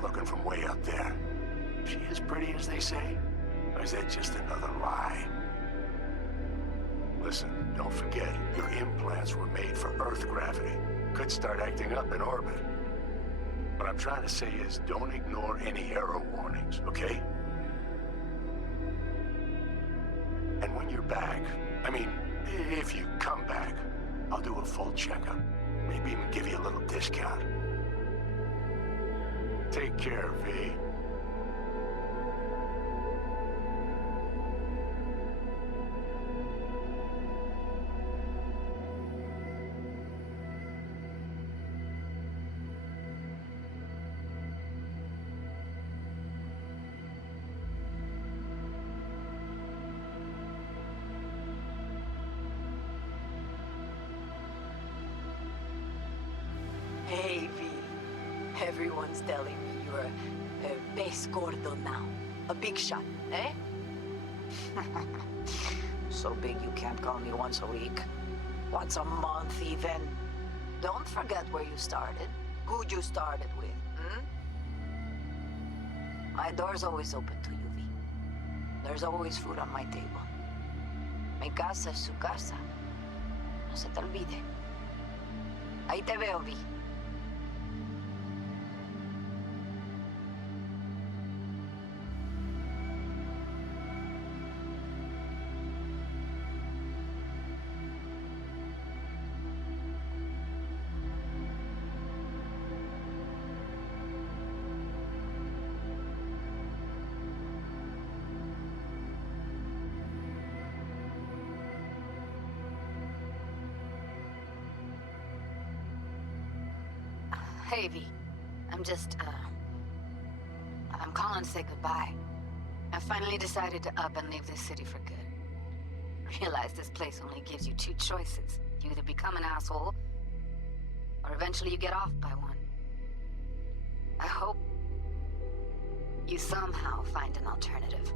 looking from way up there. She as pretty as they say? Or is that just another lie? Listen, don't forget, your implants were made for Earth gravity. Could start acting up in orbit. What I'm trying to say is, don't ignore any error warnings, okay? And when you're back, I mean, if you come back, I'll do a full checkup. Maybe even give you a little discount. Take care, V. Hey, V. Everyone's telling me you're a base gordo now. A big shot, eh? So big you can't call me once a week. Once a month, even. Don't forget where you started. Who you started with, hmm? My door's always open to you, V. There's always food on my table. Mi casa es su casa. No se te olvide. Ahí te veo, V. Hey, V. I'm calling to say goodbye. I finally decided to up and leave this city for good. Realize this place only gives you two choices. You either become an asshole, or eventually you get off by one. I hope you somehow find an alternative.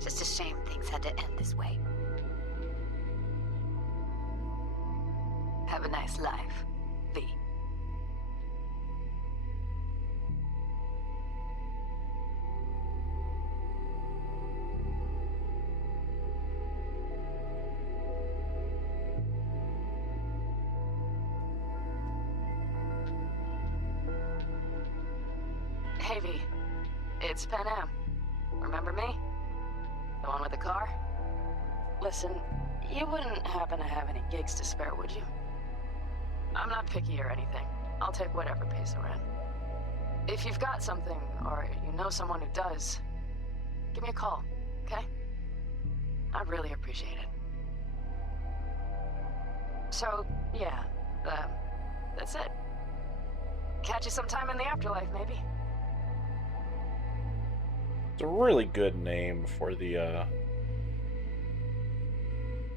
Just a shame things had to end this way. Have a nice life, V. Hey, V. It's Pan Am. Remember me? The one with the car? Listen, you wouldn't happen to have any gigs to spare, would you? I'm not picky or anything. I'll take whatever pays the rent. If you've got something, or you know someone who does, give me a call, okay? I'd really appreciate it. So, yeah, that's it. Catch you sometime in the afterlife, maybe. It's a really good name for the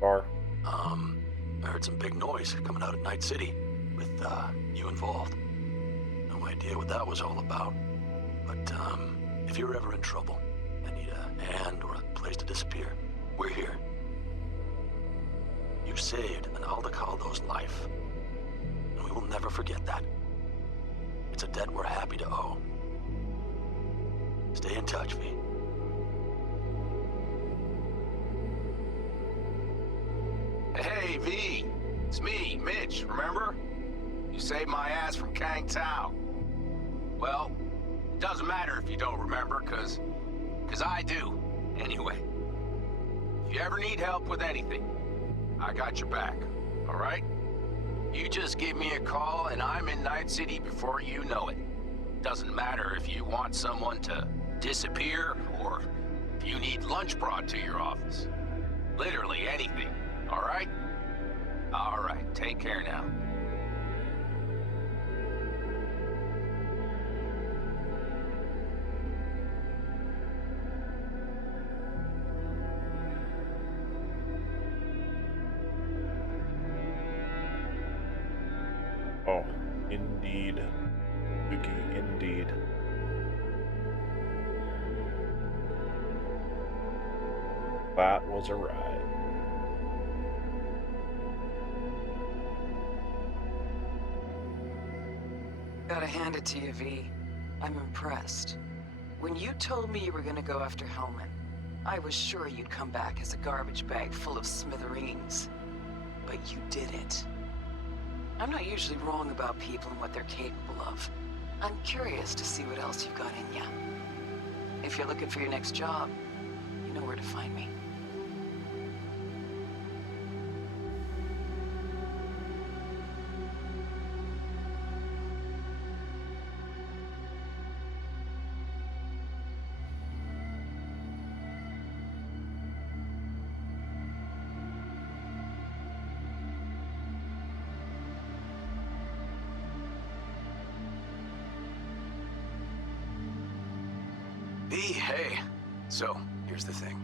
bar. I heard some big noise coming out of Night City with you involved. No idea what that was all about. But if you're ever in trouble and need a hand or a place to disappear, we're here. You saved an Aldecaldo's life, and we will never forget that. It's a debt we're happy to owe. Stay in touch, V. Hey, V. It's me, Mitch, remember? You saved my ass from Kang Tao. Well, it doesn't matter if you don't remember, cause I do. Anyway, if you ever need help with anything, I got your back, all right? You just give me a call and I'm in Night City before you know it. Doesn't matter if you want someone to disappear or if you need lunch brought to your office. Literally anything, all right? All right, take care now. Oh, indeed. Boogie, indeed. That was a ride. Gotta hand it to you, V. I'm impressed. When you told me you were gonna go after Hellman, I was sure you'd come back as a garbage bag full of smithereens. But you did it. I'm not usually wrong about people and what they're capable of. I'm curious to see what else you've got in ya. If you're looking for your next job, you know where to find me. Hey. So, here's the thing.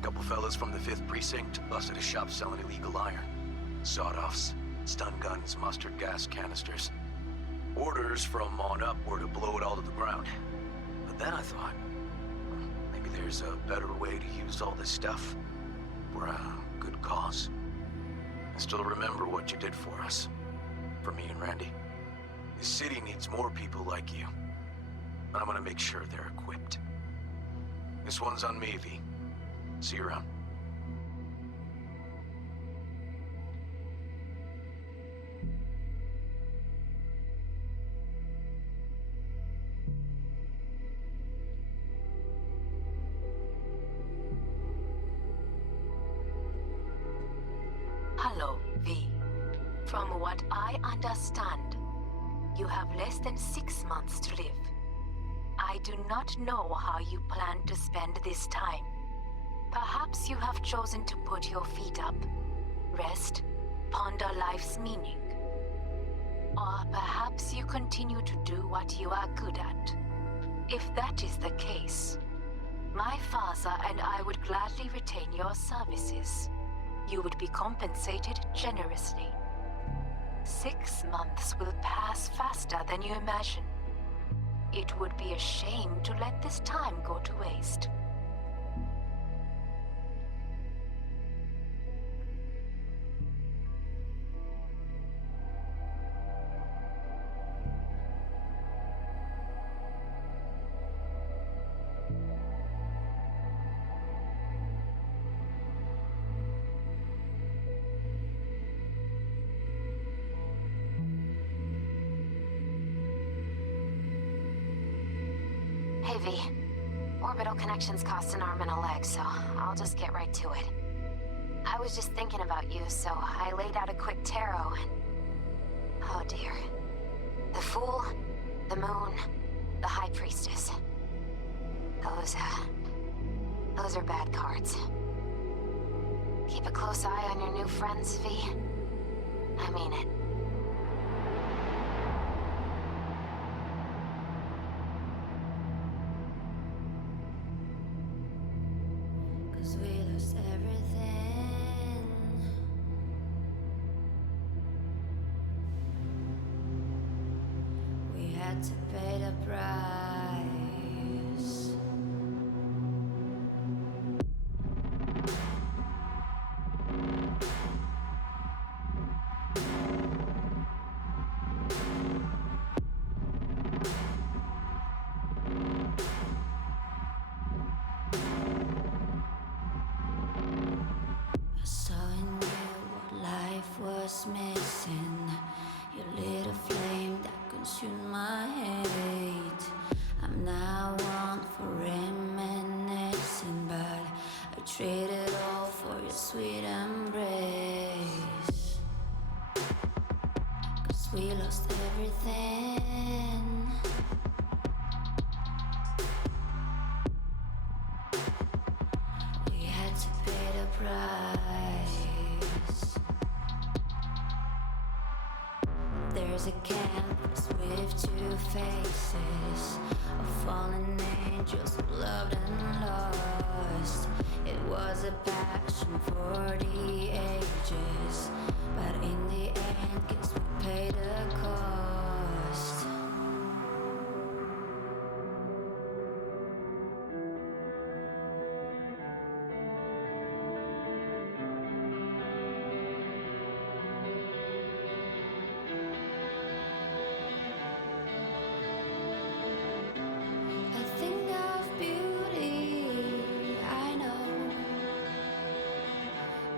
A couple fellas from the 5th Precinct busted a shop selling illegal iron. Sawed-offs, stun guns, mustard gas canisters. Orders from on up were to blow it all to the ground. But then I thought, maybe there's a better way to use all this stuff for a good cause. I still remember what you did for us. For me and Randy. This city needs more people like you. And I'm gonna make sure they're equipped. This one's on me, V. See you around. Hello, V. From what I understand, you have less than 6 months to live. I do not know how you plan to spend this time. Perhaps you have chosen to put your feet up, rest, ponder life's meaning. Or perhaps you continue to do what you are good at. If that is the case, my father and I would gladly retain your services. You would be compensated generously. 6 months will pass faster than you imagine. It would be a shame to let this time go to waste. Hey, V. Orbital connections cost an arm and a leg, so I'll just get right to it. I was just thinking about you, so I laid out a quick tarot and... Oh dear. The Fool, the Moon, the High Priestess. Those are bad cards. Keep a close eye on your new friends, V. I mean it. We lost everything. We had to pay the price. I saw in you what life was missing. You lit a flame that consumed my hate. I'm now one for reminiscing, but I traded all for your sweet embrace. 'Cause we lost everything. We had to pay the price. There's a canvas with 2 faces of fallen angels who loved and lost. It was a passion for the ages, but in the end, guess we paid the cost.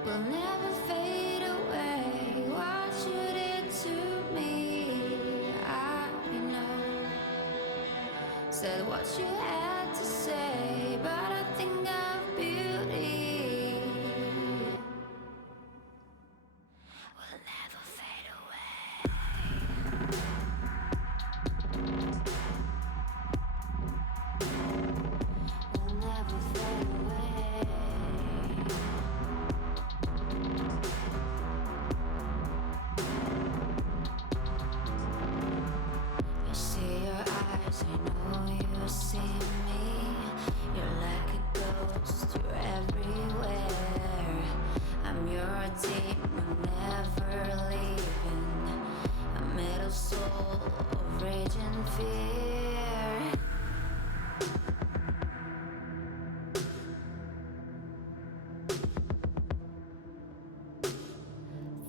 will never fade away. What you did to me, I know. Said what you had to say, but I think of beauty will never fade away. Will never fade away. I see your eyes, I know you see me. You're like a ghost, you're everywhere. I'm your demon, never leaving. A metal soul of rage and fear.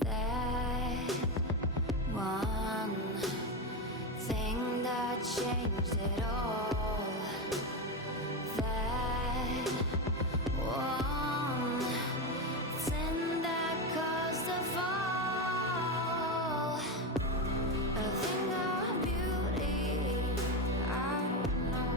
That one thing that changed it all. That one thing that caused the fall. A thing of beauty, I know.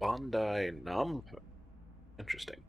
Bandai Namco. Interesting.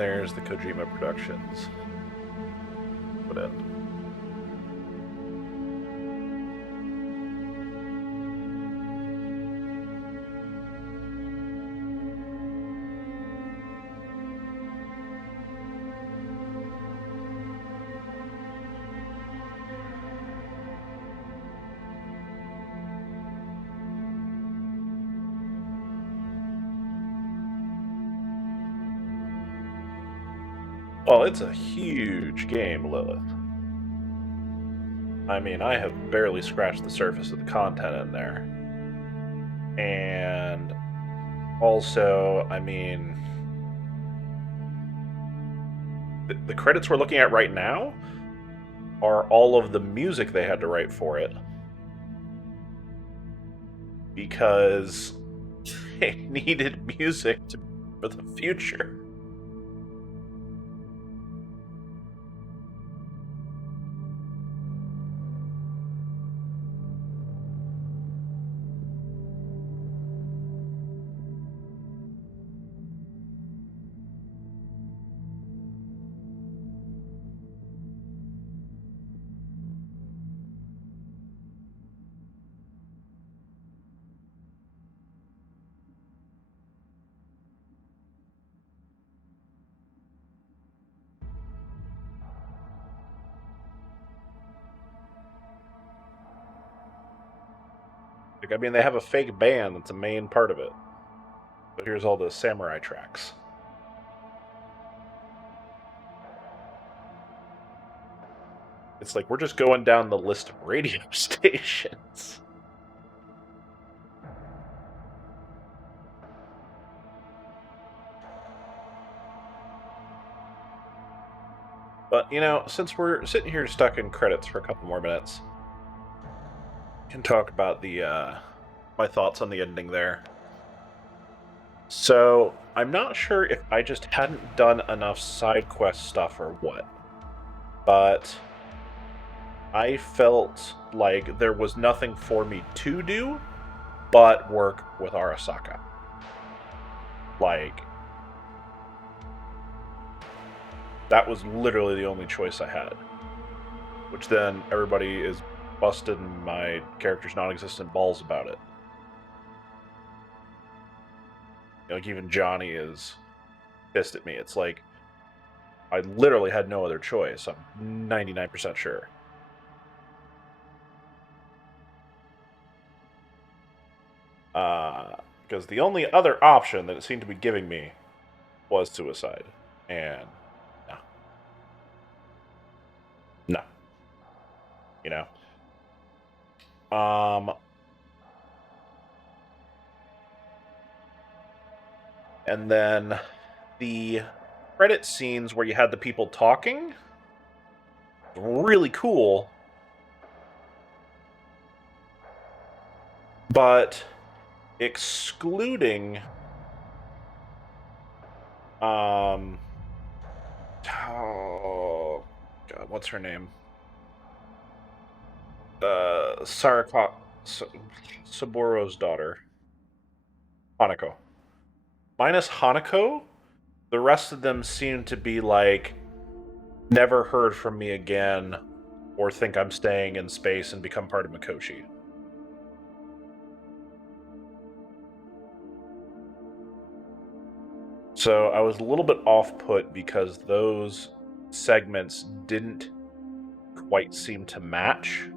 There's the Kojima Productions. Put in. Well, it's a huge game, Lilith. I mean, I have barely scratched the surface of the content in there. And also, I mean, the credits we're looking at right now are all of the music they had to write for it. Because they needed music for the future. Like, I mean, they have a fake band that's a main part of it. But here's all the samurai tracks. It's like we're just going down the list of radio stations. But, you know, since we're sitting here stuck in credits for a couple more minutes, I can talk about the my thoughts on the ending there. So, I'm not sure if I just hadn't done enough side quest stuff or what, but I felt like there was nothing for me to do but work with Arasaka. Like, that was literally the only choice I had. Which then everybody is busting my character's non-existent balls about it. Like, even Johnny is pissed at me. It's like, I literally had no other choice. I'm 99% sure. Because the only other option that it seemed to be giving me was suicide. And no. No. You know? And then the credit scenes where you had the people talking, really cool. But excluding oh god, what's her name? Saburo's daughter, Hanako. Minus Hanako, the rest of them seem to be like, never heard from me again, or think I'm staying in space and become part of Mikoshi. So I was a little bit off-put because those segments didn't quite seem to match.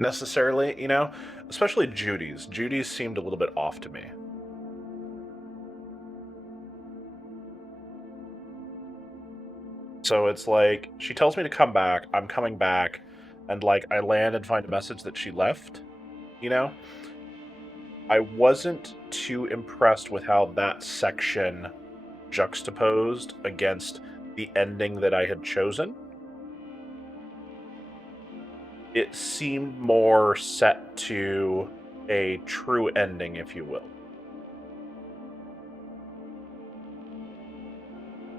Necessarily, you know? Especially Judy's. Judy's seemed a little bit off to me. So it's like, she tells me to come back, I'm coming back, and like, I land and find a message that she left, you know? I wasn't too impressed with how that section juxtaposed against the ending that I had chosen. It seemed more set to a true ending, if you will.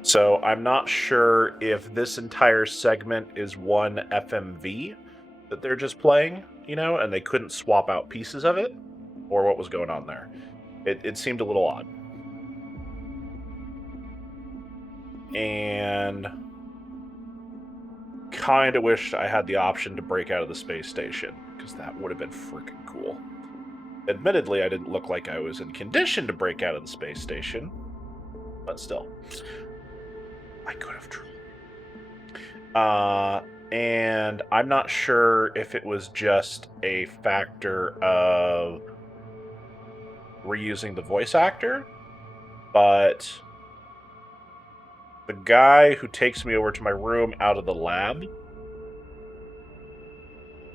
So I'm not sure if this entire segment is one FMV that they're just playing, you know, and they couldn't swap out pieces of it, or what was going on there. It seemed a little odd. And kind of wished I had the option to break out of the space station, because that would have been freaking cool. Admittedly, I didn't look like I was in condition to break out of the space station, but still. I could have tried. And I'm not sure if it was just a factor of reusing the voice actor, but the guy who takes me over to my room out of the lab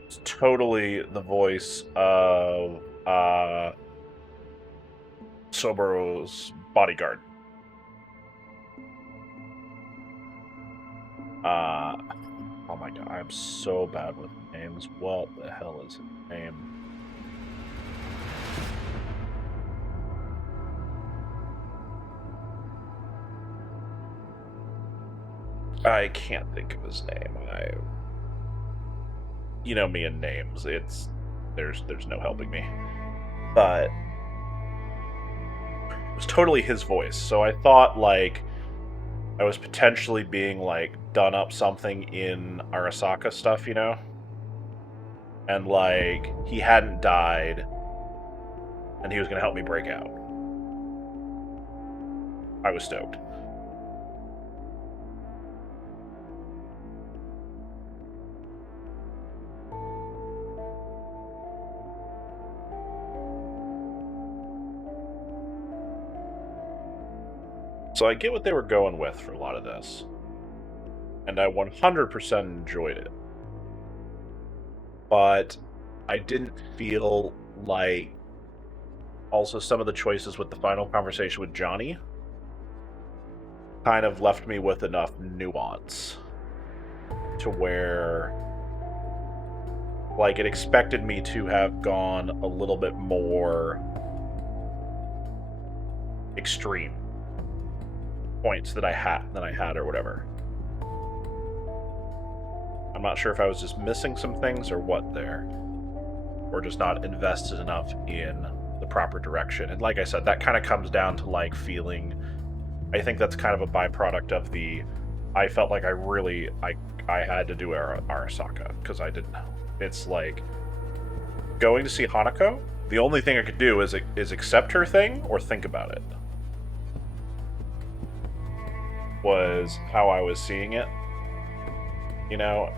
is totally the voice of Soboru's bodyguard. Oh my god, I'm so bad with names. What the hell is his name? I can't think of his name. You know me and names. There's no helping me. But it was totally his voice. So I thought like I was potentially being like done up something in Arasaka stuff, you know? And like he hadn't died and he was gonna help me break out. I was stoked. So I get what they were going with for a lot of this. And I 100% enjoyed it. But I didn't feel like also some of the choices with the final conversation with Johnny kind of left me with enough nuance to where, like, it expected me to have gone a little bit more extreme points than I had or whatever. I'm not sure if I was just missing some things or what there, or just not invested enough in the proper direction. And like I said, that kind of comes down to like feeling, I think that's kind of a byproduct of the, I felt like I had to do Arasaka, because I didn't know. It's like, going to see Hanako, the only thing I could do is accept her thing or think about it. Was how I was seeing it. You know,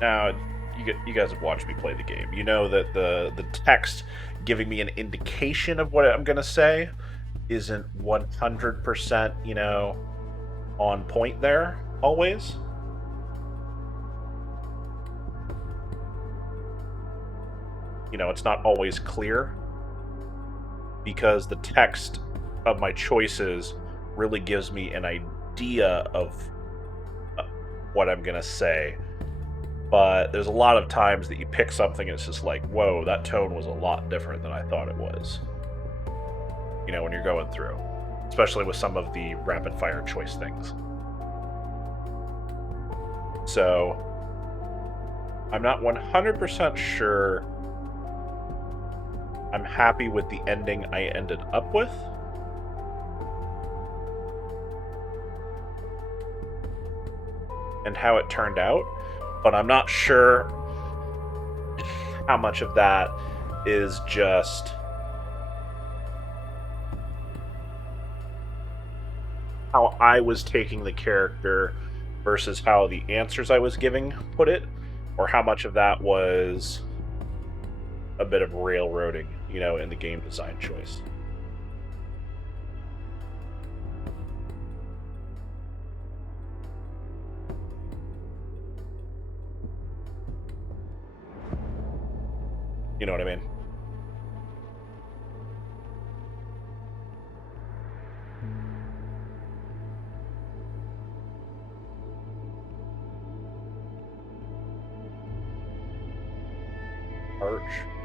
now you guys have watched me play the game. You know that the text giving me an indication of what I'm gonna say isn't 100%, you know, on point there always. You know, it's not always clear because the text of my choices really gives me an idea of what I'm gonna say, but there's a lot of times that you pick something and it's just like, whoa, that tone was a lot different than I thought it was. You know, when you're going through, especially with some of the rapid fire choice things. So I'm not 100% sure I'm happy with the ending I ended up with. And how it turned out, but I'm not sure how much of that is just how I was taking the character versus how the answers I was giving put it, or how much of that was a bit of railroading, you know, in the game design choice. You know what I mean?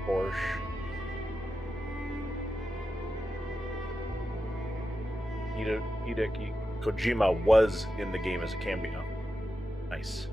Porsche. Hideki Kojima was in the game as a cameo. Nice.